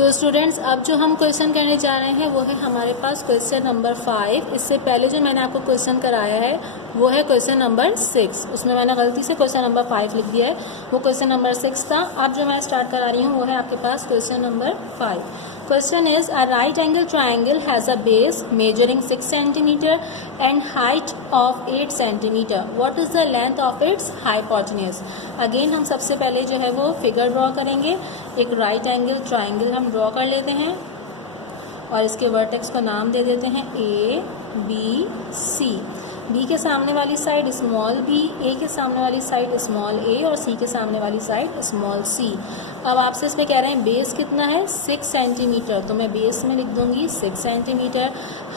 So students, अब जो हम क्वेश्चन करने जा रहे हैं वो है हमारे पास क्वेश्चन नंबर 5। इससे पहले जो मैंने आपको क्वेश्चन कराया है वो है क्वेश्चन नंबर 6। उसमें मैंने गलती से क्वेश्चन नंबर 5 लिख दिया है, वो क्वेश्चन नंबर 6 था। अब जो मैं स्टार्ट करा रही हूँ वो है आपके पास question number 5। Question is, a right angle triangle has a base measuring 6 cm and height of 8 cm. What is the length of its hypotenuse? Again हम सबसे पहले जो है वो फिगर ड्रॉ करेंगे। एक राइट एंगल ट्राइंगल हम ड्रॉ कर लेते हैं और इसके वर्टेक्स को नाम दे देते हैं A, B, C। B के सामने वाली साइड स्मॉल b, A के सामने वाली साइड स्मॉल a और C के सामने वाली साइड स्मॉल c। अब आपसे इसमें कह रहे हैं बेस कितना है 6 सेंटीमीटर, तो मैं बेस में लिख दूंगी 6 सेंटीमीटर।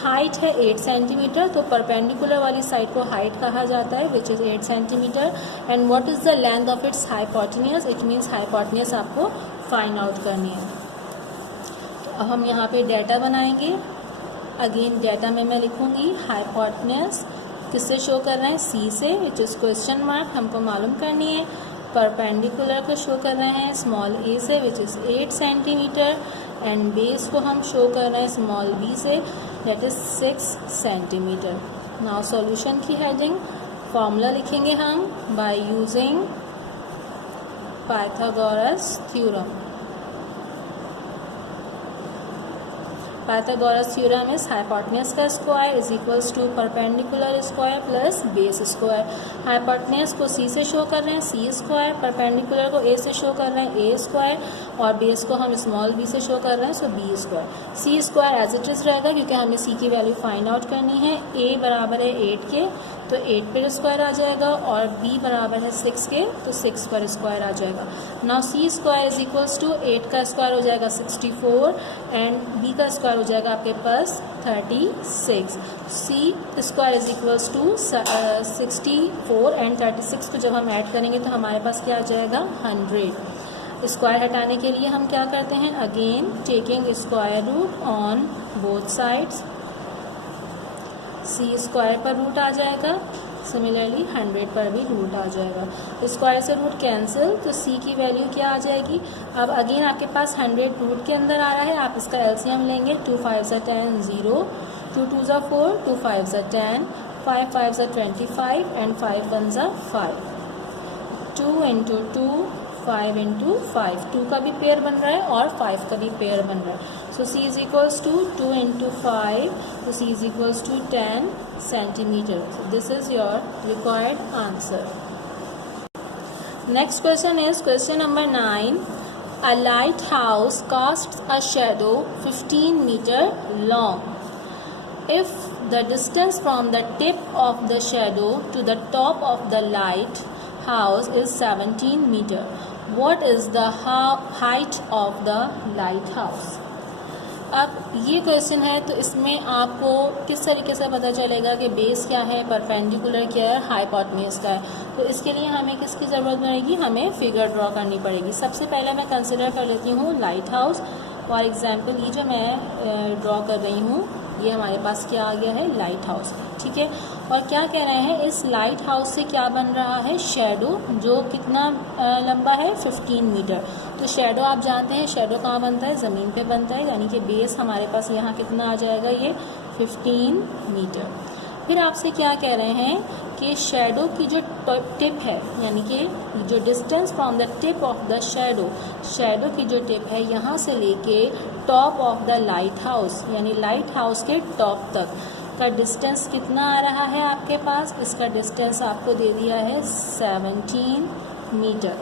हाइट है 8 सेंटीमीटर, तो परपेंडिकुलर वाली साइड को हाइट कहा जाता है विच is 8 centimetre. And what is the length of its hypotenuse? It means hypotenuse आपको फाइंड आउट करनी है। तो अब हम यहाँ पे डाटा बनाएंगे। अगेन डाटा में मैं लिखूंगी हाइपोटेन्यूज किससे शो कर रहे हैं C से विच इज़ क्वेश्चन मार्क, हमको मालूम करनी है। परपेंडिकुलर को शो कर रहे हैं स्मॉल a से which is 8 centimetre and base को हम शो कर रहे हैं स्मॉल b से that is 6 centimetre. Now solution की हेडिंग फॉर्मूला लिखेंगे हम by using Pythagoras theorem. Pythagoras theorem is hypotenuse का square is equals to perpendicular square plus base square. Hypotenuse को C से शो कर रहे हैं C स्क्वायर, परपेंडिकुलर को A से शो कर रहे हैं A स्क्वायर और बेस को हम स्मॉल b से शो कर रहे हैं so B square. C square as it is रहेगा क्योंकि हमें C की वैल्यू फाइंड आउट करनी है। A बराबर है 8 के तो 8 पर स्क्वायर आ जाएगा और B बराबर है 6 के तो 6 पर स्क्वायर आ जाएगा। Now C square is equals to 8 का स्क्वायर हो जाएगा 64 एंड B का स्क्वायर हो जाएगा आपके पास 36। C square is equals to 64 and 36 को जब हम ऐड करेंगे तो हमारे पास क्या आ जाएगा 100। स्क्वायर हटाने के लिए हम क्या करते हैं again taking square root on both sides. C square पर रूट आ जाएगा, सिमिलरली 100 पर भी रूट आ जाएगा। स्क्वायर से रूट कैंसिल तो C की वैल्यू क्या आ जाएगी। अब अगेन आपके पास 100 रूट के अंदर आ रहा है, आप इसका एलसीएम लेंगे 2 5 ज़ा 10 0, 2 2 ज़ा 4, 2 5 ज़ा 10, 5 5 ज़ा 25 एंड 5 1 ज़ा 5। 2 इंटू 2 5 इंटू 5, 2 का भी पेयर बन रहा है और 5 का भी पेयर बन रहा है। So C is equals to 2 into 5, तो C is equals to 10 centimetre. So this is your required answer. Next question is question number 9. A lighthouse casts a shadow 15 meter long. If the distance from the tip of the shadow to the top of the lighthouse is 17 meter, what is the height of the lighthouse? अब ये question है तो इसमें आपको किस तरीके से पता चलेगा कि बेस क्या है, परपेंडिकुलर क्या है, हाइपोटेन्यूज क्या है। तो इसके लिए हमें किसकी ज़रूरत पड़ेगी, हमें फिगर ड्रॉ करनी पड़ेगी। सबसे पहले मैं कंसिडर कर लेती हूँ लाइट हाउस। फॉर एग्जांपल ये जो मैं ड्रॉ कर रही हूँ ये हमारे पास क्या आ गया है लाइट हाउस, ठीक है। और क्या कह रहे हैं इस लाइट हाउस से क्या बन रहा है शैडो, जो कितना लंबा है 15 मीटर। तो शैडो आप जानते हैं शैडो कहाँ बनता है, ज़मीन पे बनता है, यानी कि बेस हमारे पास यहाँ कितना आ जाएगा ये 15 मीटर। फिर आपसे क्या कह रहे हैं कि शैडो की जो टिप है यानी कि जो distance from the tip of the shadow, shadow की जो टिप है यहाँ से लेके top of the light house यानी लाइट हाउस के टॉप तक का डिस्टेंस कितना आ रहा है आपके पास। इसका डिस्टेंस आपको दे दिया है 17 मीटर,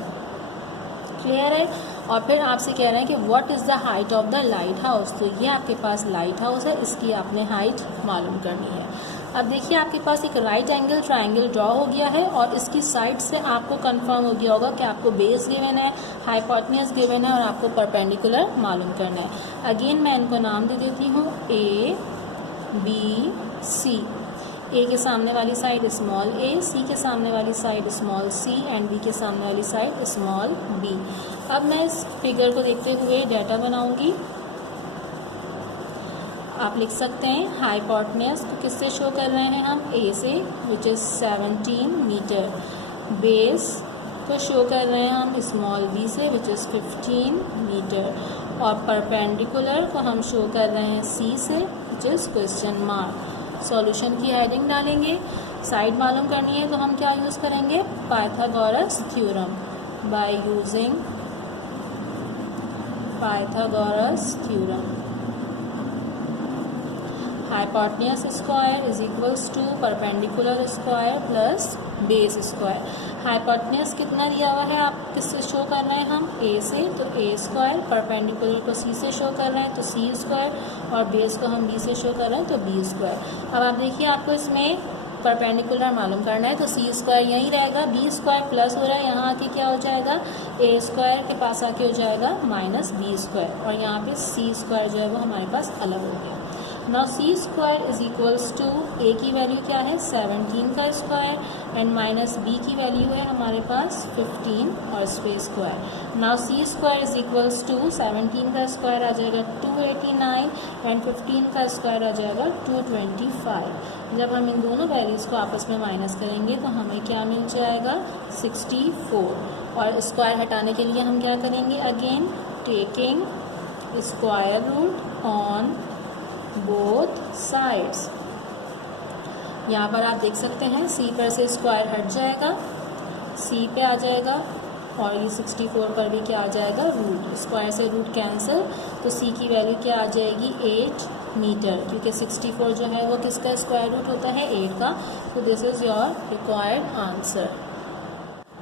क्लियर है। और फिर आपसे कह रहे हैं कि what is the height of the light house, तो ये आपके पास लाइट हाउस है, इसकी आपने हाइट मालूम करनी है। अब देखिए आपके पास एक राइट एंगल ट्राइंगल ड्रॉ हो गया है और इसकी साइड से आपको कंफर्म हो गया होगा कि आपको बेस गिवन है, हाइपोटेन्यूज गिवन है और आपको परपेंडिकुलर मालूम करना है। अगेन मैं इनको नाम दे देती हूँ A, B, C। A के सामने वाली साइड स्मॉल a, C के सामने वाली side small c and B के सामने वाली साइड स्मॉल b। अब मैं इस फिगर को देखते हुए डाटा बनाऊंगी। आप लिख सकते हैं हाइपोटेन्यूज को किससे शो कर रहे हैं हम A से विच इज़ 17 मीटर, बेस को शो कर रहे हैं हम स्मॉल b से विच इज़ 15 मीटर और परपेंडिकुलर को हम शो कर रहे हैं सी से, which is question mark. Solution की हेडिंग डालेंगे, साइड मालूम करनी है तो हम क्या यूज़ करेंगे, Pythagoras theorem. By using Pythagoras theorem, hypotenuse square is equals to perpendicular square plus base square. Hypotenuse कितना दिया हुआ है, आप किससे शो कर रहे हैं, हम ए से, तो ए स्क्वायर, परपेंडिकुलर को सी से शो कर रहे हैं तो सी स्क्वायर, और बेस को हम बी से शो कर रहे हैं तो बी स्क्वायर। अब आप देखिए, आपको इसमें परपेंडिकुलर मालूम करना है तो सी स्क्वायर यहीं रहेगा, बी स्क्वायर प्लस हो रहा है, यहाँ आके क्या हो जाएगा, ए स्क्वायर के पास आके हो जाएगा माइनस बी स्क्वायर, और यहाँ पे सी स्क्वायर जो है वो हमारे पास अलग हो गया। Now C square is equals to, A की वैल्यू क्या है 17 का स्क्वायर एंड माइनस बी की वैल्यू है हमारे पास 15 और space square. Now C square is equals to 17 का स्क्वायर आ जाएगा 289 एंड 15 का स्क्वायर आ जाएगा 225। जब हम इन दोनों वैल्यूज़ को आपस में माइनस करेंगे तो हमें क्या मिल जाएगा 64, और स्क्वायर हटाने के लिए हम क्या करेंगे, again taking square root on both sides. यहाँ पर आप देख सकते हैं सी पर से स्क्वायर हट जाएगा, सी पे आ जाएगा, और ये 64 पर भी क्या आ जाएगा, रूट। स्क्वायर से रूट कैंसिल, तो सी की वैल्यू क्या आ जाएगी 8 मीटर, क्योंकि 64 जो है वो किसका स्क्वायर रूट होता है 8 का। तो this is your required answer.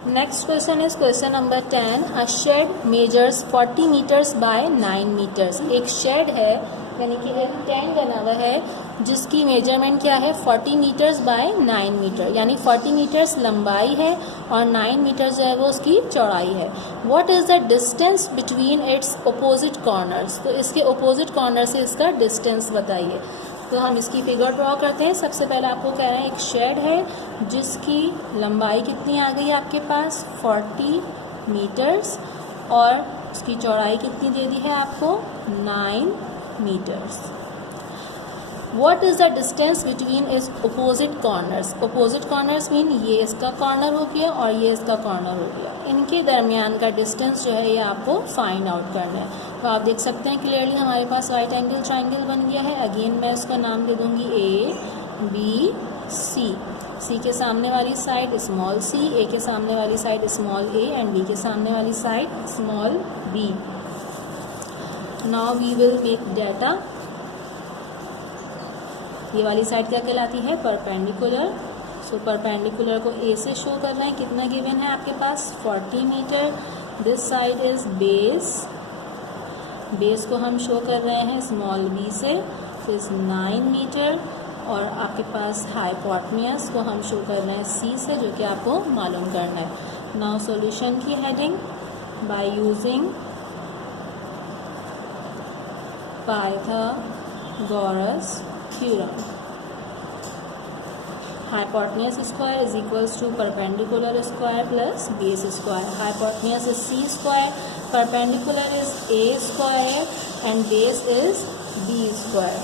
Next question is question number 10। A shed measures 40 metres by 9 metres. एक शेड है, यानी कि एक टेंट बना हुआ है जिसकी मेजरमेंट क्या है 40 मीटर्स बाय 9 मीटर, यानी 40 मीटर्स लंबाई है और 9 मीटर जो है वो उसकी चौड़ाई है। What is the distance between its opposite corners. तो इसके अपोजिट कॉर्नर से इसका डिस्टेंस बताइए। तो हम इसकी फिगर ड्रॉ करते हैं। सबसे पहले आपको कह रहे हैं एक शेड है जिसकी लंबाई कितनी आ गई आपके पास 40 मीटर्स, और उसकी चौड़ाई कितनी दे दी है आपको 9 metres. What is the distance between its opposite corners? Opposite corners mean ये इसका कॉर्नर हो गया और ये इसका कॉर्नर हो गया, इनके दरमियान का डिस्टेंस जो है ये आपको फाइंड आउट करना है। तो आप देख सकते हैं क्लियरली हमारे पास राइट एंगल ट्राइंगल बन गया है। अगेन मैं उसका नाम दे दूंगी ए बी सी। सी के सामने वाली साइड स्मॉल सी, ए के सामने वाली side small A and B के सामने वाली side small B. Now we will make data. ये वाली साइड क्या कहलाती है परपेंडिकुलर। सो परपेंडिकुलर को ए से शो कर रहे हैं, कितना गिवन है आपके पास 40 metre. This side is base, base को हम शो कर रहे हैं स्मॉल बी से, तो इज 9 मीटर। और आपके पास हाइपोटेन्यूज को हम शो कर रहे हैं सी से, जो कि आपको मालूम करना है। नाउ सॉल्यूशन की heading, bye using Pythagoras theorem, hypotenuse square is equals to perpendicular square plus base square. Hypotenuse is c square, perpendicular is a square and base is b square.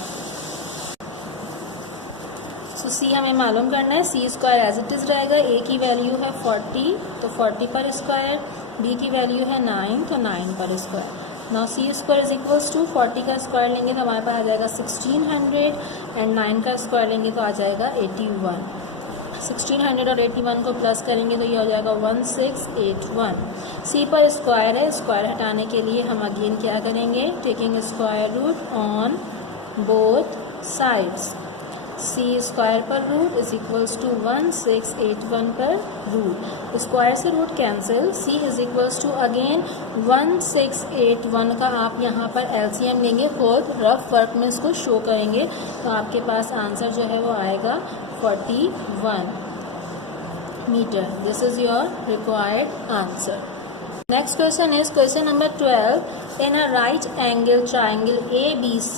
So c हमें मालूम करना है, c square as it is रहेगा। a की value है 40, तो 40 पर square, b की वैल्यू है 9, तो 9 पर square. Now C square is equals to 40 का स्क्वायर लेंगे तो हमारे पास आ जाएगा 1600 एंड 9 का स्क्वायर लेंगे तो आ जाएगा 81। 1600 और 81 को प्लस करेंगे तो ये हो जाएगा 1681। सी पर स्क्वायर है, स्क्वायर हटाने के लिए हम अगेन क्या करेंगे, taking square root on both sides. C square पर रूट इज इक्वल्स टू 1681 पर रूट, स्क्वायर से root cancel. C is equals to again 1681 का आप यहाँ पर एलसीएम लेंगे, खुद रफ वर्क में इसको शो करेंगे तो आपके पास आंसर जो है वो आएगा 41 metre. This is your required answer. Next question is question number 12. In a right angle triangle ABC,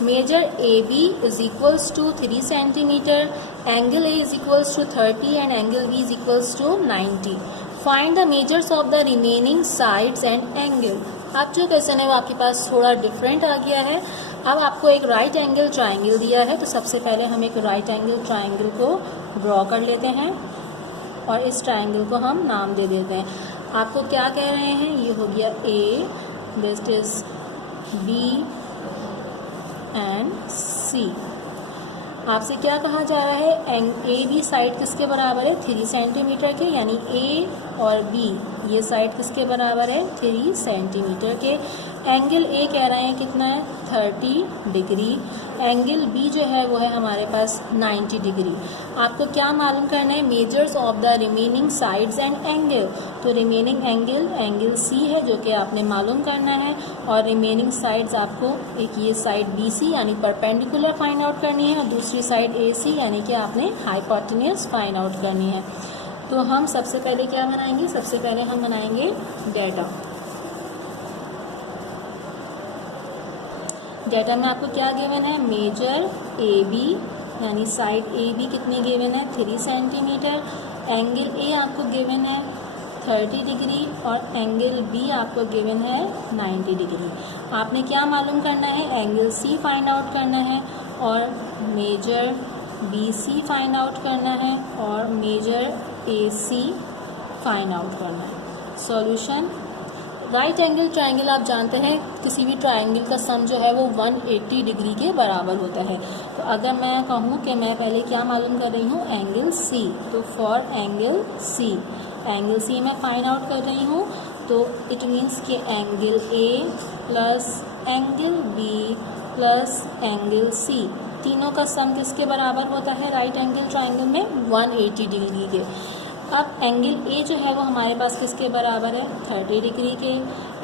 measure AB is equals to 3 centimeter, angle A is equals to 30 and angle B is equals to 90. Find the measures of the remaining sides and angle. अब जो question है वो आपके पास थोड़ा different आ गया है। अब आपको एक राइट एंगल ट्राइंगल दिया है, तो सबसे पहले हम एक राइट एंगल ट्राइंगल को ड्रॉ कर लेते हैं और इस ट्राइंगल को हम नाम दे देते हैं। आपको क्या कह रहे हैं, ये हो गया ए, दिस इज बी एंड सी। आपसे क्या कहा जा रहा है, ए बी साइड किसके बराबर है, 3 सेंटीमीटर के, यानी ए और बी ये साइड किसके बराबर है, 3 सेंटीमीटर के। एंगल ए कह रहे हैं कितना है, 30 डिग्री। एंगल बी जो है वो है हमारे पास 90 डिग्री। आपको क्या मालूम करना है, measures of the remaining sides and angle. तो रिमेनिंग एंगल सी है जो कि आपने मालूम करना है, और रिमेनिंग साइड्स आपको एक ये साइड बी सी यानी परपेंडिकुलर फाइंड आउट करनी है, और दूसरी साइड ए सी यानी कि आपने हाइपोटेन्यूज फाइंड आउट करनी है। तो हम सबसे पहले क्या बनाएंगे, सबसे पहले हम बनाएंगे डेटा। डेटा में आपको क्या गिवन है, मेजर ए बी यानी साइड ए बी कितनी गिवन है, 3 सेंटीमीटर। एंगल ए आपको गिवन है 30 डिग्री, और एंगल बी आपको गिवन है 90 डिग्री। आपने क्या मालूम करना है, एंगल सी फाइंड आउट करना है, और measure B C find out करना है, और measure A C find out करना है। सॉल्यूशन, राइट एंगल ट्रायंगल आप जानते हैं किसी भी ट्रायंगल का सम जो है वो 180 डिग्री के बराबर होता है। तो अगर मैं कहूँ कि मैं पहले क्या मालूम कर रही हूँ, एंगल सी, तो फॉर एंगल सी मैं फाइंड आउट कर रही हूँ, तो इट मीन्स कि angle A plus angle B plus angle C तीनों का सम किसके बराबर होता है राइट एंगल ट्रायंगल में, 180 डिग्री के। अब एंगल ए जो है वो हमारे पास किसके बराबर है, 30 डिग्री के।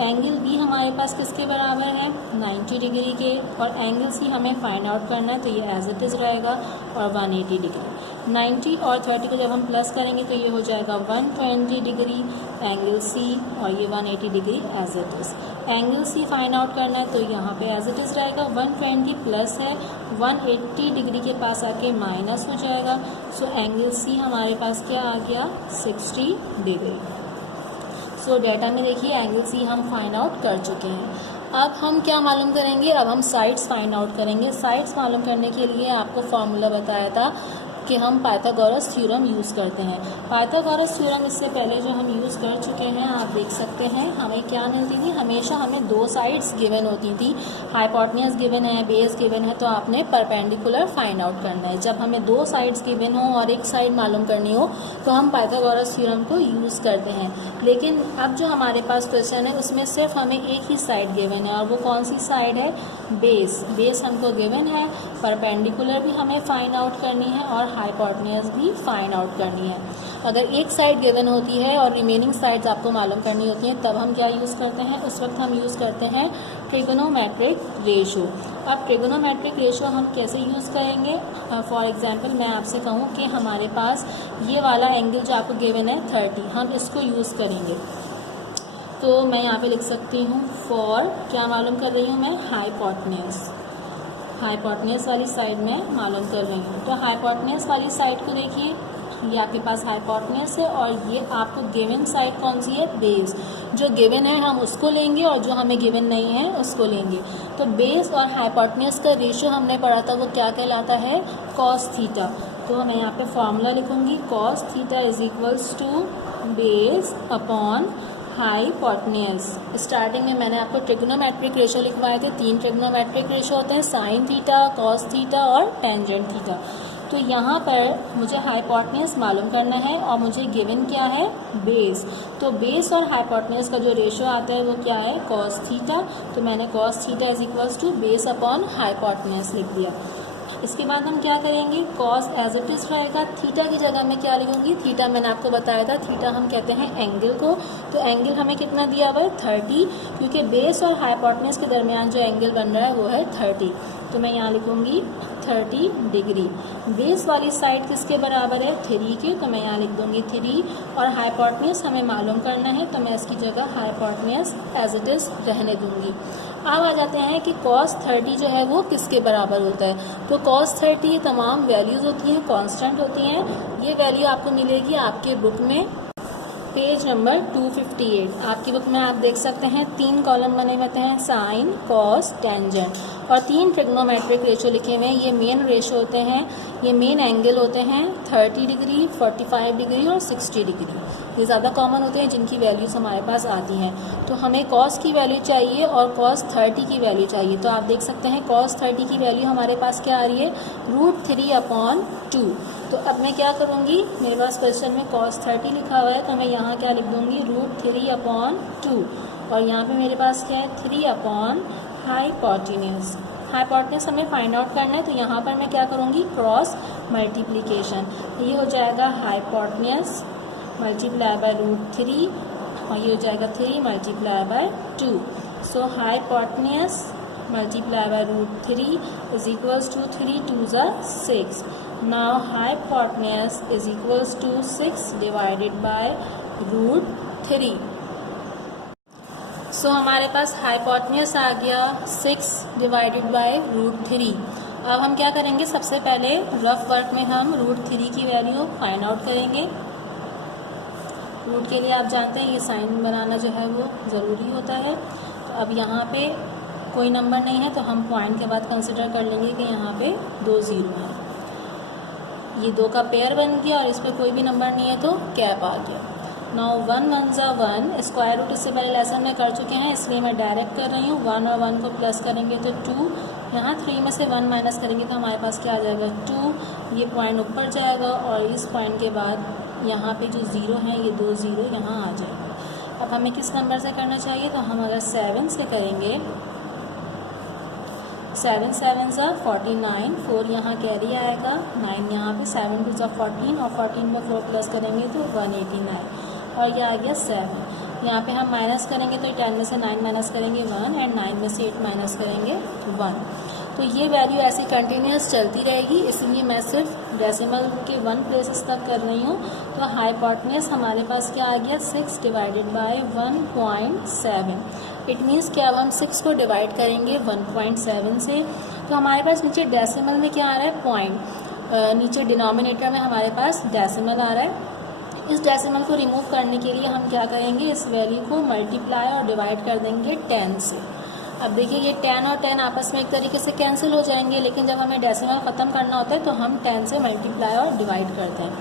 एंगल बी हमारे पास किसके बराबर है, 90 डिग्री के, और एंगल सी हमें फाइंड आउट करना है, तो ये एज इट इज़ रहेगा, और 180 डिग्री। 90 और 30 को जब हम प्लस करेंगे तो ये हो जाएगा 120 डिग्री एंगल सी, और ये 180 degree as it is. Angle C find out करना है, तो यहाँ पे एज इट इज़ रहेगा, 120 प्लस है, 180 डिग्री के पास आके माइनस हो जाएगा। सो एंगल सी हमारे पास क्या आ गया, 60 डिग्री। सो डाटा में देखिए एंगल सी हम फाइंड आउट कर चुके हैं। अब हम क्या मालूम करेंगे, अब हम साइड्स फाइंड आउट करेंगे। साइड्स मालूम करने के लिए आपको फॉर्मूला बताया था कि हम पाइथागोरस थ्योरम यूज़ करते हैं। पाइथागोरस थ्योरम इससे पहले जो हम यूज़ कर चुके हैं, आप देख सकते हैं हमें क्या मिलती थी, हमेशा हमें 2 साइड्स गिवन होती थी। हाइपोटेन्यूज गिवन है, बेस गिवन है, तो आपने परपेंडिकुलर फाइंड आउट करना है। जब हमें 2 साइड्स गिवन हो और एक साइड मालूम करनी हो तो हम पाइथागोरस थ्योरम को यूज़ करते हैं। लेकिन अब जो हमारे पास क्वेश्चन है उसमें सिर्फ हमें एक ही साइड गिवन है, और वो कौन सी साइड है, बेस हमको गिवन है। परपेंडिकुलर भी हमें फाइंड आउट करनी है, और हाइपोटेन्यूज भी फाइंड आउट करनी है। अगर एक साइड गिवन होती है और रिमेनिंग साइड्स आपको मालूम करनी होती हैं, तब हम क्या यूज़ करते हैं, उस वक्त हम यूज़ करते हैं ट्रिगोनोमेट्रिक रेशो। अब ट्रिगोनोमेट्रिक रेशो हम कैसे यूज़ करेंगे, फॉर एग्जांपल मैं आपसे कहूँ कि हमारे पास ये वाला एंगल जो आपको गिवन है 30, हम इसको यूज़ करेंगे, तो मैं यहाँ पे लिख सकती हूँ फॉर, क्या मालूम कर रही हूँ मैं, हाइपोटेन्यूज वाली साइड में मालूम कर रही हूँ। तो हाइपोटेन्यूज वाली साइड को देखिए, ये आपके पास हाइपोटेन्यूज है, और ये आपको गिवन साइड कौन सी है, बेस। जो गिवन है हम उसको लेंगे, और जो हमें गिवन नहीं है उसको लेंगे। तो बेस और हाइपोटेन्यूज का रेशियो हमने पढ़ा था, वो क्या कहलाता है, कॉस थीटा। तो मैं यहाँ पे फॉर्मूला लिखूँगी, cos theta is equals to base upon hypotenuse. Starting में मैंने आपको ट्रिग्नोमेट्रिक रेशो लिखवाए थे, 3 ट्रिग्नोमेट्रिक रेशो होते हैं, साइन थीटा, कॉस थीटा और टेंजेंट थीटा। तो यहाँ पर मुझे हाइपोटेन्यूज मालूम करना है, और मुझे गिवन क्या है, बेस। तो बेस और हाइपोटेन्यूज का जो रेशो आता है वो क्या है, कॉस थीटा। तो मैंने cos theta is equals to base upon hypotenuse लिख दिया। इसके बाद हम क्या करेंगे, कॉस एज इट इज रहेगा, थीटा की जगह मैं क्या लिखूंगी, थीटा मैंने आपको बताया था, थीटा हम कहते हैं एंगल को। तो एंगल हमें कितना दिया हुआ है, 30, क्योंकि बेस और हाइपोटेन्यूज के दरमियान जो एंगल बन रहा है वो है 30। तो मैं यहाँ लिखूंगी 30 डिग्री। बेस वाली साइड किसके बराबर है, 3 के, तो मैं यहाँ लिख दूंगी 3, और हाइपोटेन्यूज हमें मालूम करना है, तो मैं इसकी जगह हाइपोटेन्यूज एज इट इज रहने दूंगी। अब आ जाते हैं कि cos 30 जो है वो किसके बराबर होता है। तो cos 30 ये तमाम वैल्यूज़ होती हैं, कांस्टेंट होती हैं। ये वैल्यू आपको मिलेगी आपके बुक में, पेज नंबर 258। आपकी बुक में आप देख सकते हैं 3 कॉलम बने हुए हैं, साइन, कॉस, टेंजेंट, और 3 ट्रिग्नोमेट्रिक रेशो लिखे हुए हैं। ये मेन रेशो होते हैं, ये मेन एंगल होते हैं 30 डिग्री, 45 डिग्री और 60 डिग्री। ये ज़्यादा कॉमन होते हैं जिनकी वैल्यूज़ हमारे पास आती हैं। तो हमें कॉस की वैल्यू चाहिए और cos 30 की वैल्यू चाहिए। तो आप देख सकते हैं cos 30 की वैल्यू हमारे पास क्या आ रही है, √3/2। तो अब मैं क्या करूँगी, मेरे पास क्वेश्चन में cos 30 लिखा हुआ है, तो मैं यहाँ क्या लिख दूँगी, √3/2। और यहाँ पे मेरे पास क्या है, 3/हाइपोटेन्यूज। हाइपोटेन्यूज हमें फाइंड आउट करना है, तो यहाँ पर मैं क्या करूँगी, क्रॉस मल्टीप्लिकेशन। ये हो जाएगा हाइपोटेन्यूज मल्टीप्लाई बाय √3 और ये हो जाएगा 3 multiply by 2। So hypotenuse multiply by √3 is equals to 3 2s are 6। Now hypotenuse is equals to 6 divided by √3। So हमारे पास हाइपोटेन्यूज आ गया 6 डिवाइडेड बाय √3। अब हम क्या करेंगे, सबसे पहले रफ वर्क में हम √3 की वैल्यू फाइंड आउट करेंगे। रूट के लिए आप जानते हैं ये साइन बनाना जो है वो ज़रूरी होता है। तो अब यहाँ पे कोई नंबर नहीं है तो हम पॉइंट के बाद कंसिडर कर लेंगे कि यहाँ पे 2 0 हैं। ये 2 का पेयर बन गया और इस पर कोई भी नंबर नहीं है तो कैप आ गया। नाउ 1 1 जा 1, स्क्वायर रूट इससे पहले लेसन में कर चुके हैं इसलिए मैं डायरेक्ट कर रही हूँ। 1 और 1 को प्लस करेंगे तो 2, यहाँ 3 में से 1 माइनस करेंगे तो हमारे पास क्या आ जाएगा, 2। ये पॉइंट ऊपर जाएगा और इस पॉइंट के बाद यहाँ पे जो 0 है ये 2 0 यहाँ आ जाएगा। अब हमें किस नंबर से करना चाहिए, तो हम अगर 7 से करेंगे, 7 7 जा 49, 4 यहाँ कैरी आएगा, 9 यहाँ पे, 7 2 जा 14 और 14 पर 4 प्लस करेंगे तो 189 और ये आ गया 7। यहाँ पे हम माइनस करेंगे तो 10 में से 9 माइनस करेंगे 1 एंड 9 में से 8 माइनस करेंगे 1। तो ये वैल्यू ऐसी कंटिन्यूस चलती रहेगी, इसलिए मैं सिर्फ डेसिमल के 1 प्लेसेस तक कर रही हूँ। तो हाइपोटेन्यूज हमारे पास क्या आ गया, 6 डिवाइडेड बाय 1.7। इट मीन्स कि अब हम 6 को डिवाइड करेंगे 1.7 से, तो हमारे पास नीचे डेसिमल में क्या आ रहा है, पॉइंट। नीचे डिनोमिनेटर में हमारे पास डेसिमल आ रहा है। इस डेसिमल को रिमूव करने के लिए हम क्या करेंगे, इस वैल्यू को मल्टीप्लाई और डिवाइड कर देंगे 10 से। अब देखिए ये 10 और 10 आपस में एक तरीके से कैंसिल हो जाएंगे, लेकिन जब हमें डेसिमल ख़त्म करना होता है तो हम 10 से मल्टीप्लाई और डिवाइड करते हैं।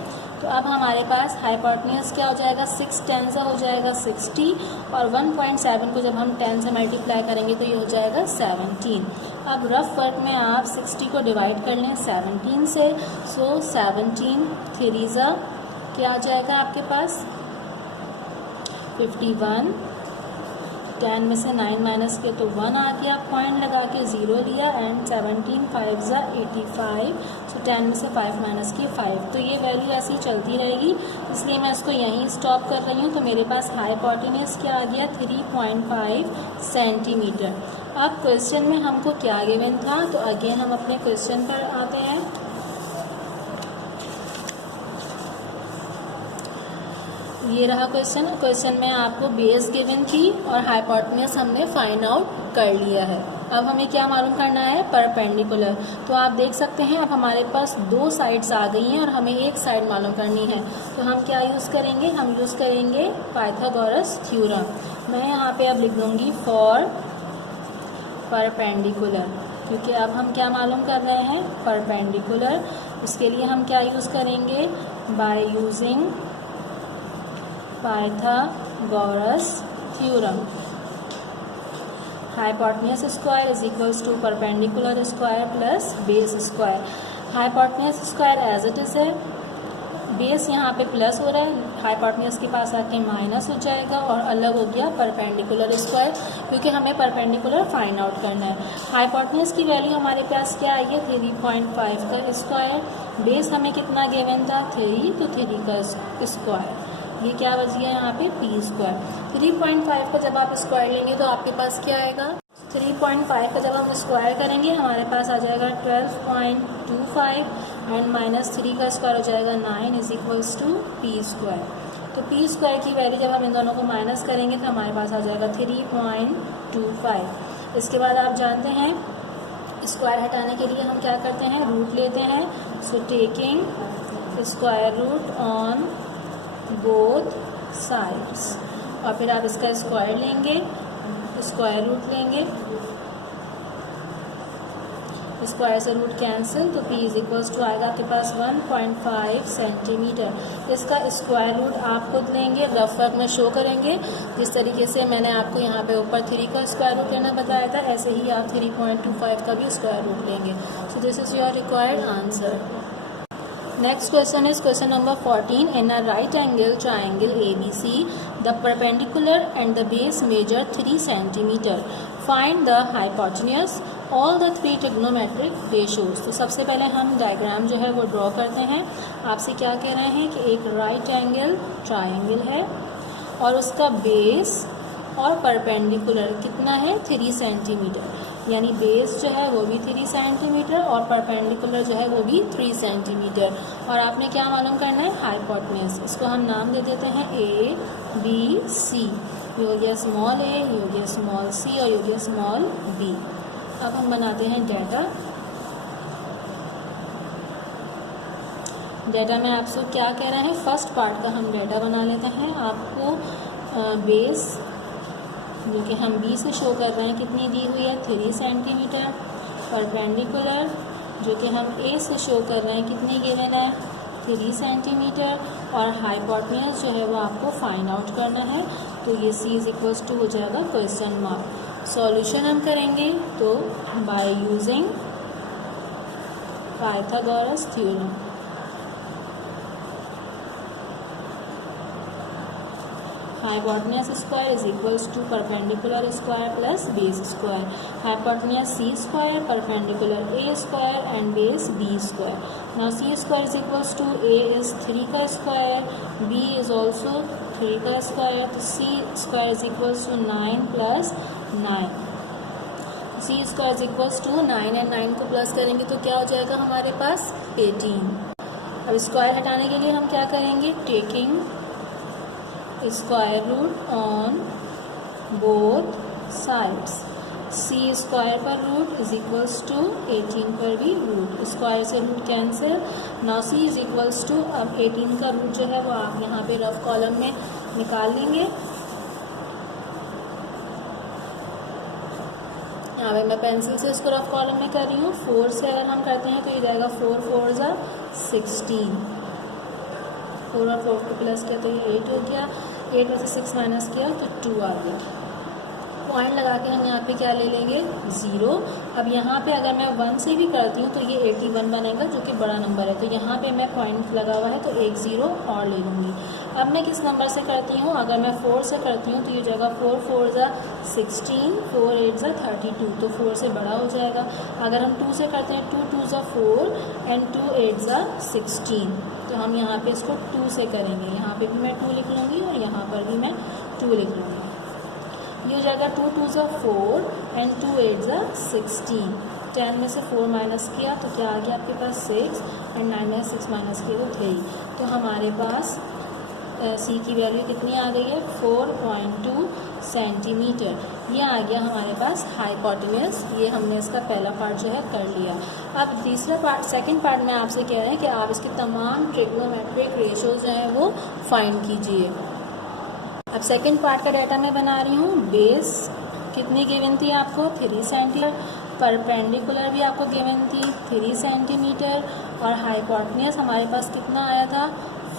तो अब हमारे पास हाइपोटेन्यूज क्या हो जाएगा, 6 10 से हो जाएगा 60 और 1.7 को जब हम 10 से मल्टीप्लाई करेंगे तो ये हो जाएगा 17। अब रफ वर्क में आप 60 को डिवाइड कर लें 17 से। सो 17 3 जा क्या आ जाएगा आपके पास, 51। 10 में से 9 माइनस के तो 1 आ गया, पॉइंट लगा के 0 लिया एंड 17 5 जा 85। सो 10 में से 5 माइनस के 5। तो ये वैल्यू ऐसी चलती रहेगी, इसलिए मैं इसको यहीं स्टॉप कर रही हूँ। तो मेरे पास हाइपोटेन्यूज क्या आ गया, 3.5 सेंटीमीटर। अब क्वेश्चन में हमको क्या गिवन था, तो अगेन हम अपने क्वेश्चन पर आते हैं। ये रहा क्वेश्चन। क्वेश्चन में आपको बेस गिवन थी और हाइपोटेन्यूज हमने फाइंड आउट कर लिया है। अब हमें क्या मालूम करना है, परपेंडिकुलर। तो आप देख सकते हैं अब हमारे पास 2 साइड्स आ गई हैं और हमें एक साइड मालूम करनी है। तो हम क्या यूज़ करेंगे, हम यूज़ करेंगे पाइथागोरस थ्योरम। मैं यहाँ पे अब लिख दूँगी फॉर परपेंडिकुलर, क्योंकि अब हम क्या मालूम कर रहे हैं, परपेंडिकुलर। उसके लिए हम क्या यूज़ करेंगे, by using Pythagoras theorem. Hypotenuse square is equals to perpendicular square plus base square. Hypotenuse square as it is है, बेस यहाँ पे प्लस हो रहा है, हाइपोटेन्यूज के पास आके माइनस हो जाएगा और अलग हो गया परपेंडिकुलर स्क्वायर, क्योंकि हमें परपेंडिकुलर फाइंड आउट करना है। हाइपोटेन्यूज की वैल्यू हमारे पास क्या आई है, 3.5 का स्क्वायर। बेस हमें कितना गिवन था, 3, तो 3 का स्क्वायर। ये क्या बच गया यहाँ पे, p स्क्वायर। 3.5 का जब आप स्क्वायर लेंगे तो आपके पास क्या आएगा, 3.5 का जब हम स्क्वायर करेंगे हमारे पास आ जाएगा 12.25 एंड -3 का स्क्वायर हो जाएगा 9 is equals to p square. तो p स्क्वायर की वैल्यू जब हम इन दोनों को माइनस करेंगे तो हमारे पास आ जाएगा 3.25। इसके बाद आप जानते हैं स्क्वायर हटाने के लिए हम क्या करते हैं, रूट लेते हैं। So taking square root on both sides, और फिर आप इसका स्क्वायर लेंगे, स्क्वायर रूट लेंगे। स्क्वायर से रूट कैंसिल, तो p इज इक्वल्स टू आएगा आपके पास 1.5 सेंटीमीटर। इसका स्क्वायर रूट आप खुद लेंगे, रफ वर्क में शो करेंगे। जिस तरीके से मैंने आपको यहाँ पे ऊपर 3 का स्क्वायर रूट लेना बताया था, ऐसे ही आप 3.25 का भी स्क्वायर रूट लेंगे। So this is your required answer. Next question is question number 14. In a right angle triangle ABC, the perpendicular and the base measure 3 cm. Find the hypotenuse, all the 3 trigonometric ratios. तो सबसे पहले हम diagram जो है वो draw करते हैं। आपसे क्या कह रहे हैं कि एक राइट एंगल ट्राइंगल है और उसका बेस और परपेंडिकुलर कितना है 3 सेंटीमीटर, यानी बेस जो है वो भी 3 सेंटीमीटर और परपेंडिकुलर जो है वो भी 3 सेंटीमीटर। और आपने क्या मालूम करना है, हाइपोटेन्यूज। इसको हम नाम दे देते हैं ए बी सी। ये हो गया स्मॉल ए, ये हो गया स्मॉल सी और ये हो गया स्मॉल बी। अब हम बनाते हैं डाटा। डाटा में आपसे क्या कह रहे हैं, फर्स्ट पार्ट का हम डाटा बना लेते हैं। आपको बेस जो कि हम बी से शो कर रहे हैं कितनी दी हुई है 3 सेंटीमीटर, परपेंडिकुलर जो कि हम ए से शो कर रहे हैं कितनी गिवन है 3 सेंटीमीटर, और हाइपोटेन्यूज जो है वो आपको फाइंड आउट करना है। तो ये सी इज इक्वल्स टू हो जाएगा क्वेश्चन मार्क। सॉल्यूशन हम करेंगे तो by using Pythagoras theorem. Hypotenuse square is equals to perpendicular square plus base square. Hypotenuse C square, perpendicular A square and base B square. Now C square is equals to A is 3 का square, B is also 3 का square, तो C square is equals to 9 plus 9। C square is equals to 9 and 9 को plus करेंगे तो क्या हो जाएगा हमारे पास 18। अब स्क्वायर हटाने के लिए हम क्या करेंगे, taking square root on both sides. C square पर रूट इज इक्वल्स टू 18 पर भी रूट, स्क्वायर से root cancel. Now C is equals to, अब 18 का रूट जो है वो आप यहाँ पे रफ कॉलम में निकाल लेंगे। यहाँ पे मैं पेंसिल से इसको रफ कॉलम में कर रही हूँ। 4 से अगर हम करते हैं तो ये जाएगा 4 4 ज़ा 16, 4 और 4 को प्लस किया तो ये 8 हो गया, 8 में से 6 माइनस किया तो 2 आ गया। पॉइंट लगा के हम यहाँ पे क्या ले लेंगे 0। अब यहाँ पे अगर मैं 1 से भी करती हूँ तो ये 81 बनेगा जो कि बड़ा नंबर है, तो यहाँ पे मैं पॉइंट लगा हुआ है तो 1 0 और ले लूँगी। अब मैं किस नंबर से करती हूँ, अगर मैं 4 से करती हूँ तो ये जगह 4 4 ज़ा 16, 4 8 ज़ा 32, तो 4 से बड़ा हो जाएगा। अगर हम 2 से करते हैं 2 2 ज़ा 4 एंड 2 8 ज़ा 16, तो हम यहाँ पे इसको 2 से करेंगे। यहाँ पे भी मैं 2 लिख लूँगी और यहाँ पर भी मैं 2 लिख लूँगी। ये हो जाएगा 2 2 ज़ा 4 एंड 2 8 ज़ा 16। 10 में से 4 माइनस किया तो क्या आ गया आपके पास 6 एंड 9 में 6 माइनस किया तो 3। तो हमारे पास सी की वैल्यू कितनी आ गई है 4.2 सेंटीमीटर। ये आ गया हमारे पास हाइपोटेन्यूज। ये हमने इसका पहला पार्ट जो है कर लिया। अब तीसरा पार्ट, सेकंड पार्ट में आपसे कह रहे हैं कि आप इसके तमाम ट्रिग्नोमेट्रिक रेशियोज जो हैं वो फाइंड कीजिए। अब सेकंड पार्ट का डाटा मैं बना रही हूँ। बेस कितनी गिवन थी आपको 3 सेंटीमीटर, परपेंडिकुलर भी आपको गिवन थी 3 सेंटीमीटर, और हाइपोटेन्यूज हमारे पास कितना आया था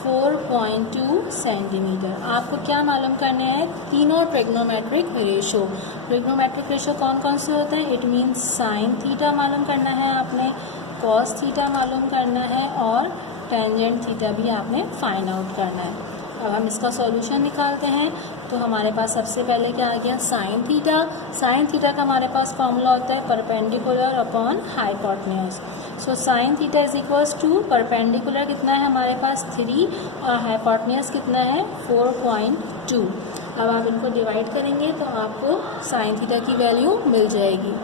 4.2 सेंटीमीटर। आपको क्या मालूम करने हैं, तीनों ट्रिग्नोमेट्रिक रेशो। ट्रिग्नोमेट्रिक रेशो कौन कौन से होते हैं, इट मीन्स साइन थीटा मालूम करना है आपने, कॉस थीटा मालूम करना है, और टेंजेंट थीटा भी आपने फाइंड आउट करना है। अब हम इसका सॉल्यूशन निकालते हैं तो हमारे पास सबसे पहले क्या आ गया साइन थीटा। साइन थीटा का हमारे पास फॉर्मूला होता है perpendicular upon hypotenuse. So sine theta is equals to perpendicular कितना है हमारे पास 3 और हाइपोटेन्यूज कितना है 4.2। अब आप इनको डिवाइड करेंगे तो आपको साइन थीटा की वैल्यू मिल जाएगी।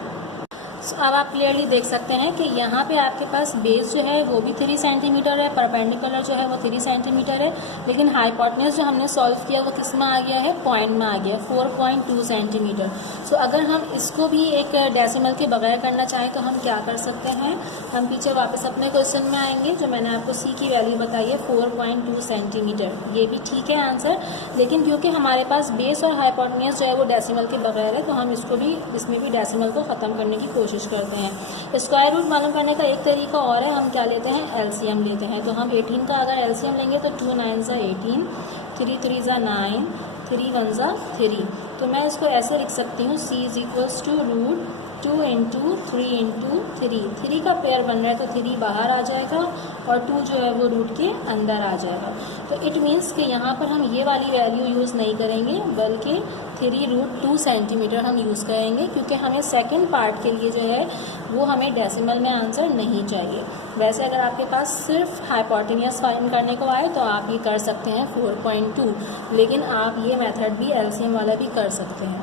अब आप क्लियरली देख सकते हैं कि यहाँ पे आपके पास बेस जो है वो भी 3 सेंटीमीटर है, परपेंडिकुलर जो है वो 3 सेंटीमीटर है, लेकिन हाइपोटेन्यूज जो हमने सॉल्व किया वो किस में आ गया है, पॉइंट में आ गया 4.2 सेंटीमीटर। सो अगर हम इसको भी एक डेसिमल के बगैर करना चाहें तो हम क्या कर सकते हैं, हम पीछे वापस अपने क्वेश्चन में आएंगे। जो मैंने आपको सी की वैल्यू बताई है 4.2 सेंटीमीटर, ये भी ठीक है आंसर, लेकिन क्योंकि हमारे पास बेस और हाइपोटेन्यूज जो है वो डेसिमल के बगैर है तो हम इसको भी, इसमें भी डेसिमल को ख़त्म करने की कोशिश करते हैं। स्क्वायर रूट मालूम करने का एक तरीका और है, हम क्या लेते हैं, एलसीएम लेते हैं। तो हम 18 का अगर एलसीएम लेंगे तो 2 9 18, 3 3 9, 3 1 3। तो मैं इसको ऐसे लिख सकती हूँ, c is equals to root 2 into 3 into 3 का पेयर बन रहा है तो 3 बाहर आ जाएगा और 2 जो है वो रूट के अंदर आ जाएगा। तो इट मीन्स कि यहाँ पर हम ये वाली वैल्यू यूज़ नहीं करेंगे बल्कि 3√2 सेंटीमीटर हम यूज़ करेंगे, क्योंकि हमें सेकंड पार्ट के लिए जो है वो हमें डेसिमल में आंसर नहीं चाहिए। वैसे अगर आपके पास सिर्फ हाइपोटेन्यूज फाइंड करने को आए तो आप ये कर सकते हैं 4.2, लेकिन आप ये मेथड भी एलसीएम वाला भी कर सकते हैं।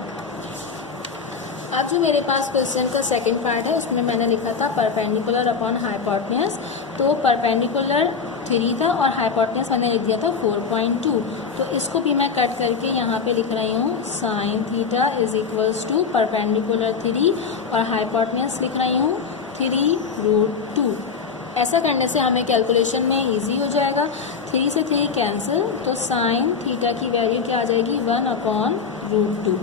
अब जो मेरे पास क्वेश्चन का सेकंड पार्ट है उसमें मैंने लिखा था परपेंडिकुलर अपॉन हाइपोटेन्यूज, तो परपेंडिकुलर 3 था और हाइपोटेन्यूज मैंने लिख दिया था 4.2। तो इसको भी मैं कट करके यहाँ पे लिख रही हूँ sine theta is equals to perpendicular 3 और हाइपोटेन्यूज लिख रही हूँ 3√2। ऐसा करने से हमें कैलकुलेशन में इजी हो जाएगा। 3 से 3 कैंसिल, तो साइन थीटा की वैल्यू क्या आ जाएगी, 1/√2।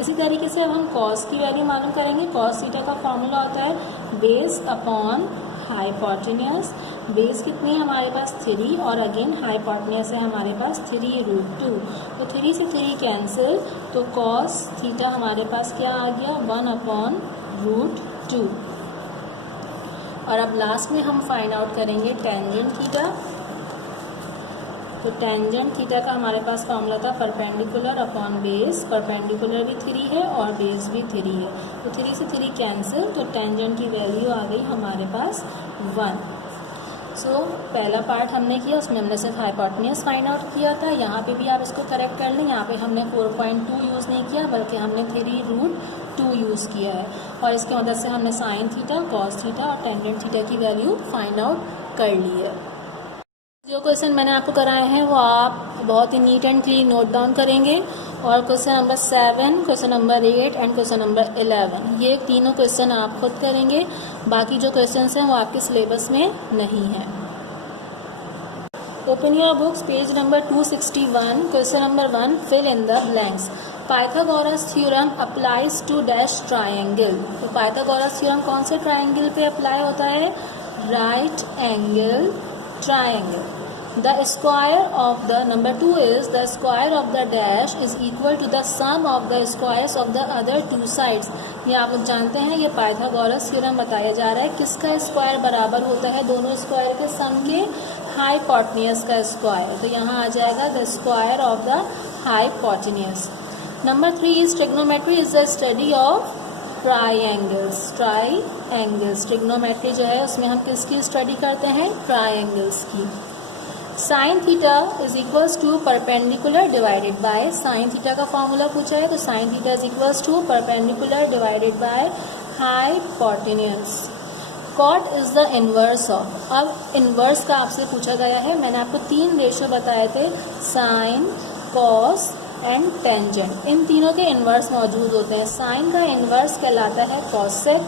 इसी तरीके से अब हम कॉस की वैल्यू मालूम करेंगे। कॉस थीटा का फॉर्मूला होता है बेस अपॉन हाइपोटेन्यूज। बेस कितनी है हमारे पास 3 और अगेन हाइपोटेन्यूज है हमारे पास 3√2। तो 3 से 3 कैंसिल, तो कॉस थीटा हमारे पास क्या आ गया, 1/√2। और अब लास्ट में हम फाइंड आउट करेंगे टेंजेंट थीटा। तो टेंजेंट थीटा का हमारे पास फॉर्मूला था परपेंडिकुलर अपॉन बेस। परपेंडिकुलर भी 3 है और बेस भी 3 है, तो 3 से 3 कैंसिल, तो टेंजेंट की वैल्यू आ गई हमारे पास 1। सो पहला पार्ट हमने किया, उसमें हमने सिर्फ हाइपोटेन्यूज फाइंड आउट किया था। यहाँ पे भी आप इसको करेक्ट कर लें, यहाँ पे हमने 4.2 यूज़ नहीं किया बल्कि हमने 3√2 यूज़ किया है और इसकी मदद से हमने साइन थीटा, कॉस थीटा और टेंजेंट थीटा की वैल्यू फाइंड आउट कर ली है। जो क्वेश्चन मैंने आपको कराए हैं वो आप बहुत ही neat and clean note down करेंगे, और question number 7, question number 8 and question number 11, ये तीनों क्वेश्चन आप खुद करेंगे। बाकी जो क्वेश्चन हैं वो आपके सिलेबस में नहीं हैं। Open your books, page number 261, question number 1, fill in the blanks. Pythagoras theorem applies to dash triangle. तो पाइथागोरस थ्योरम कौन से ट्राइंगल पे अप्लाई होता है, right angle triangle. The square of the number 2 is the square of the dash is equal to the sum of the squares of the other two sides. ये आप लोग जानते हैं, ये पाइथागोरस थ्योरम बताया जा रहा है किसका स्क्वायर बराबर होता है दोनों स्क्वायर के सम के, हाइपोटेन्यूज का स्क्वायर। तो यहाँ आ जाएगा the square of the hypotenuse. Number 3 is trigonometry is the study of triangles. Triangles, trigonometry जो है उसमें हम किसकी स्टडी करते हैं, ट्राइंगल्स की। Sine theta is equals to perpendicular divided by, sine theta का फॉर्मूला पूछा है तो sine theta is equals to perpendicular divided by hypotenuse. Cot is the inverse of, अब इन्वर्स का आपसे पूछा गया है। मैंने आपको 3 रेशो बताए थे, साइन, कॉस एंड टेंजेंट। इन तीनों के इन्वर्स मौजूद होते हैं। साइन का इन्वर्स कहलाता है कॉसेक,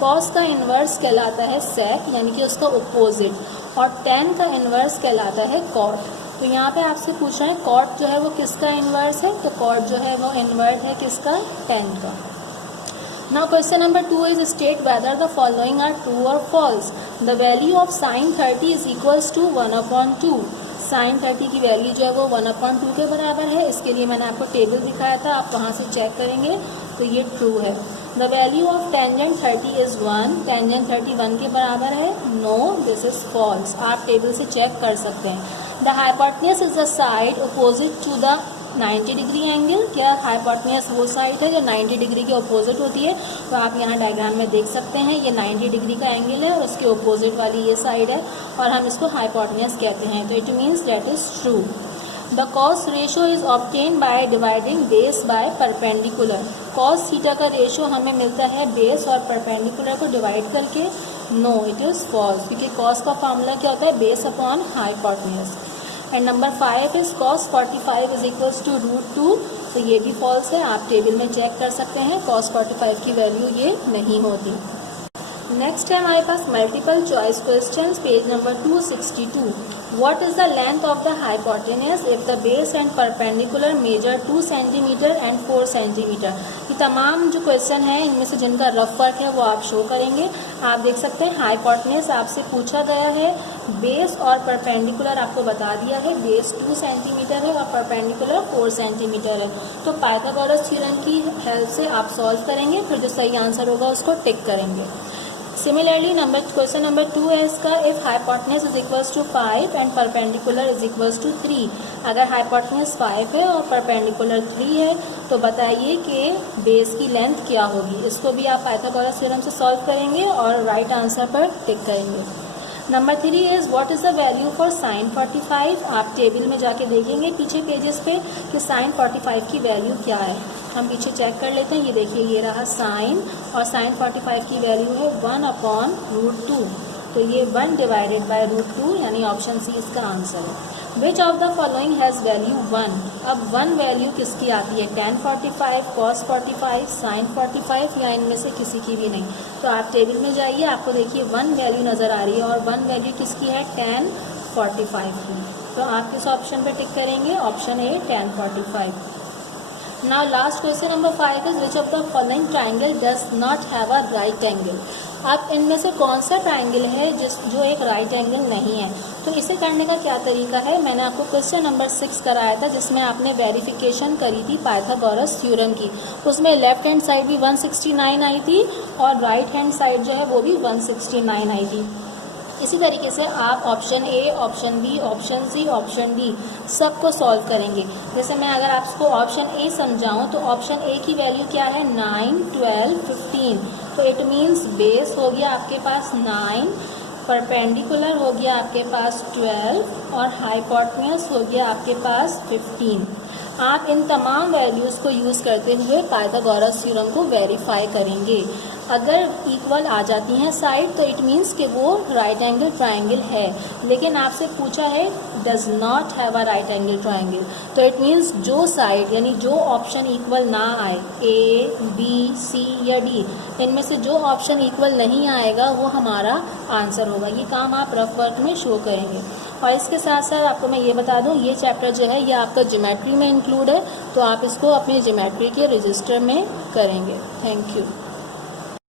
कॉस का इन्वर्स कहलाता है सेक यानी कि उसका अपोजिट, और टेन का इन्वर्स कहलाता है कॉट। तो यहाँ पे आपसे पूछ रहे हैं कॉट जो है वो किसका इन्वर्स है, तो कॉट जो है वो इन्वर्स है किसका, टेन का। Now question number 2 is state whether the following are true और false. The value of sine 30 is equals to 1/2। Sine 30 की वैल्यू जो है वो 1/2 के बराबर है। इसके लिए मैंने आपको टेबल दिखाया था, आप वहाँ से चेक करेंगे तो ये ट्रू है। The value of tangent 30 is 1, tangent 30 1 के बराबर है, नो दिस इज फॉल्स। आप टेबल से चेक कर सकते हैं। The hypotenuse is the side opposite to the 90 degree angle. क्या हाइपोटेन्यूज वो साइड है जो 90 डिग्री के अपोजिट होती है, तो आप यहाँ डायग्राम में देख सकते हैं ये 90 डिग्री का एंगल है और उसके अपोजिट वाली ये साइड है और हम इसको हाइपोटेन्यूज कहते हैं, तो it means that is true. The cos ratio is obtain by dividing base by perpendicular. Cos theta का रेशो हमें मिलता है बेस और परपेंडिकुलर को डिवाइड करके, नो इट इज फॉल्स, क्योंकि कॉस का फॉर्मूला क्या होता है, base upon hypotenuse. And number 5 is cos 45 is equals to √2 तो ये भी फॉल्स है, आप टेबल में चेक कर सकते हैं, cos 45 की वैल्यू ये नहीं होती। नेक्स्ट है हमारे पास multiple choice questions, page number 262। What is the length of the hypotenuse if the base and perpendicular measure 2 centimetre and 4 centimetre. ये तमाम जो क्वेश्चन है इनमें से जिनका रफ वर्क है वो आप शो करेंगे। आप देख सकते हैं हाइपोटेनस आपसे पूछा गया है, बेस और परपेंडिकुलर आपको बता दिया है, बेस 2 सेंटीमीटर है और परपेंडिकुलर 4 सेंटीमीटर है। तो पाइथागोरस थ्योरम की हेल्प से आप सॉल्व करेंगे, फिर जो सही आंसर होगा उसको टिक करेंगे। सिमिलरली क्वेश्चन नंबर 2 है इसका, if hypotenuse is equals to 5 and perpendicular is equals to 3। अगर हाइपोटेनस 5 है और परपेंडिकुलर 3 है तो बताइए कि बेस की लेंथ क्या होगी। इसको भी आप पाइथागोरस थ्योरम से सॉल्व करेंगे और राइट आंसर पर टिक करेंगे। Number 3 is what is the value for sine 45। आप टेबल में जाके देखेंगे पीछे पेजेस पे कि साइन 45 की वैल्यू क्या है। हम पीछे चेक कर लेते हैं, ये देखिए ये रहा साइन और साइन 45 की वैल्यू है 1/√2। तो ये 1 डिवाइडेड बाय √2 यानी ऑप्शन सी इसका आंसर है। Which of the following has value 1। अब 1 वैल्यू किसकी आती है, tan 45, cos 45, sin 45 या इनमें से किसी की भी नहीं। तो आप टेबल में जाइए, आपको देखिए 1 वैल्यू नज़र आ रही है और 1 वैल्यू किसकी है, tan 45 की। तो आप किस ऑप्शन पे टिक करेंगे, option A tan 45। Now last question number 5 is which of the following triangle does not have a right angle। अब इनमें से कौन सा ट्राइंगल है जो एक राइट एंगल नहीं है। तो इसे करने का क्या तरीका है, मैंने आपको क्वेश्चन नंबर 6 कराया था जिसमें आपने वेरिफिकेशन करी थी पाइथागोरस थ्योरम की। उसमें लेफ्ट हैंड साइड भी 169 आई थी और राइट हैंड साइड जो है वो भी 169 आई थी। इसी तरीके से आप option A, option B, option C, option D सबको सॉल्व करेंगे। जैसे मैं अगर आपको ऑप्शन ए समझाऊं तो ऑप्शन ए की वैल्यू क्या है, 9, 12, 15। तो इट मीन्स बेस हो गया आपके पास 9, परपेंडिकुलर हो गया आपके पास 12 और हाइपोटेनस हो गया आपके पास 15। आप इन तमाम वैल्यूज़ को यूज़ करते हुए पाइथागोरस थ्योरम को वेरीफाई करेंगे। अगर इक्वल आ जाती हैं साइड तो इट मीन्स कि वो राइट एंगल ट्राइंगल है, लेकिन आपसे पूछा है does not have a right angle triangle, तो इट मीन्स जो साइड यानी जो ऑप्शन इक्वल ना आए, ए, बी, सी या डी, इनमें से जो ऑप्शन इक्वल नहीं आएगा वो हमारा आंसर होगा। ये काम आप रफ वर्क में शो करेंगे। और इसके साथ साथ आपको मैं ये बता दूं, ये चैप्टर जो है ये आपका ज्योमेट्री में इंक्लूड है, तो आप इसको अपने ज्योमेट्री के रजिस्टर में करेंगे। Thank you.